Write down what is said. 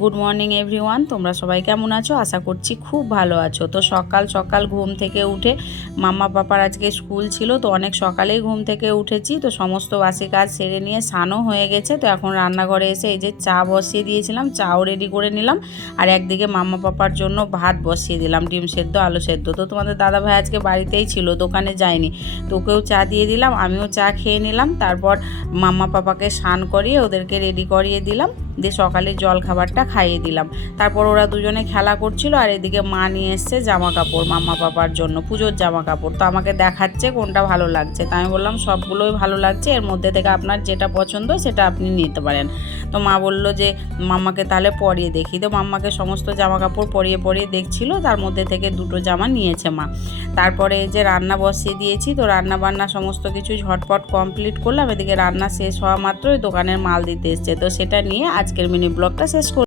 Good morning everyone, তোমরা সবাই কেমন আছো? আশা করছি খুব ভালো আছো। তো সকাল সকাল ঘুম থেকে উঠে মাম্মা পাপার আজকে স্কুল ছিল, তো অনেক সকালেই ঘুম থেকে উঠেছি। তো সমস্ত বাসি কাজ সেরে নিয়ে স্নানও হয়ে গেছে। তো এখন রান্নাঘরে এসে এই যে চা বসিয়ে দিয়েছিলাম, চাও রেডি করে নিলাম। আর একদিকে মাম্মা পাপার জন্য ভাত বসিয়ে দিলাম, ডিম সেদ্ধ আলু সেদ্ধ। তো তোমাদের দাদা ভাই আজকে বাড়িতেই ছিল, দোকানে যায়নি। তোকেও চা দিয়ে দিলাম, আমিও চা খেয়ে নিলাম। তারপর মাম্মা পাপাকে স্নান করিয়ে ওদেরকে রেডি করিয়ে দিলাম, দিয়ে সকালে জল খাবারটা খাইয়ে দিলাম। তারপর ওরা দুজনে খেলা করছিল, আর এদিকে মা নিয়ে এসছে জামা কাপড় মাম্মা পাপার জন্য, পুজোর জামা কাপড়। তো আমাকে দেখাচ্ছে কোনটা ভালো লাগছে, তাই আমি বললাম সবগুলোই ভালো লাগছে, এর মধ্যে থেকে আপনার যেটা পছন্দ সেটা আপনি নিতে পারেন। তো মা বলল যে মাম্মাকে তাহলে পরিয়ে দেখি। তো মাম্মাকে সমস্ত জামা কাপড় পরিয়ে পরিয়ে দেখছিল, তার মধ্যে থেকে দুটো জামা নিয়েছে মা। তারপরে এই যে রান্না বসিয়ে দিয়েছি। তো রান্না বান্না সমস্ত কিছু ঝটপট কমপ্লিট করলাম। এদিকে রান্না শেষ হওয়া মাত্রই দোকানের মাল দিতে এসছে, তো সেটা নিয়ে আজকের মিনি ব্লগটা শেষ করলাম।